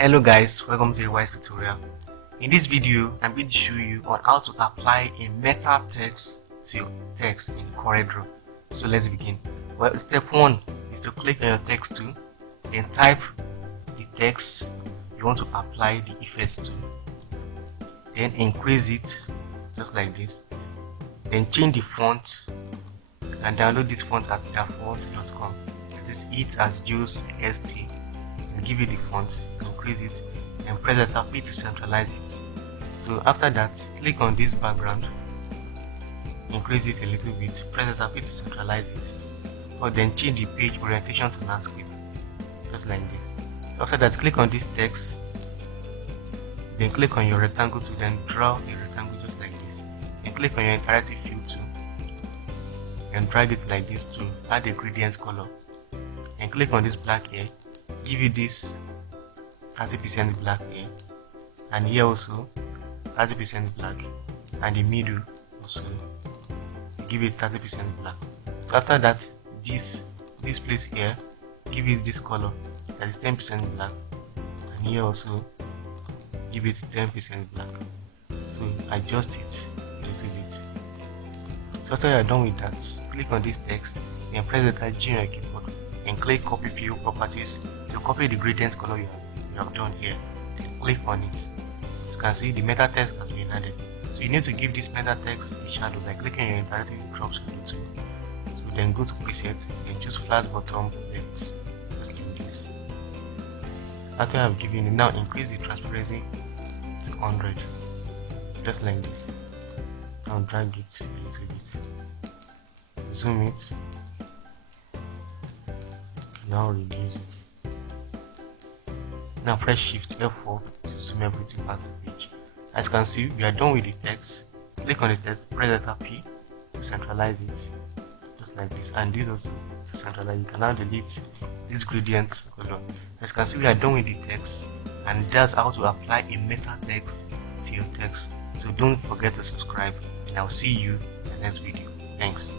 Hello guys, welcome to a wise tutorial. In this video, I'm going to show you on how to apply a meta text to your text in Coreldraw. So let's begin. Well, step 1 is to click on your text tool, then type the text you want to apply the effects to, then increase it just like this, then change the font and download this font at dafont.com. That is it as Juice ST. And give it the font, increase it, and press the tab to centralize it. So after that, click on this background, increase it a little bit, press the tab to centralize it, or then change the page orientation to landscape, just like this. So after that, click on this text, then click on your rectangle to then draw a rectangle just like this, and click on your interactive fill tool and drag it like this to add a gradient color, and click on this black here, give you this 30% black here, and here also 30% black, and the middle also give it 30% black. So after that, this place here, give it this color that is 10% black, and here also give it 10% black. So adjust it a little bit. So after you are done with that, click on this text and press the G on your keyboard and click copy fill properties to copy the gradient color you have done here. Then click on it. As you can see, the meta text has been added. So you need to give this meta text a shadow by clicking on your interactive drop shadow tool. So then go to preset and choose flat bottom left, just like this. After I have given it, now increase the transparency to 100, just like this. Now drag it a little bit, zoom it. Now reduce it. Now press Shift F4 to zoom everything past the page. As you can see, we are done with the text. Click on the text, press letter P to centralize it, just like this, and this also to centralize. You can now delete this gradient color. As you can see, we are done with the text, and that's how to apply a meta text to your text. So don't forget to subscribe, and I'll see you in the next video. Thanks.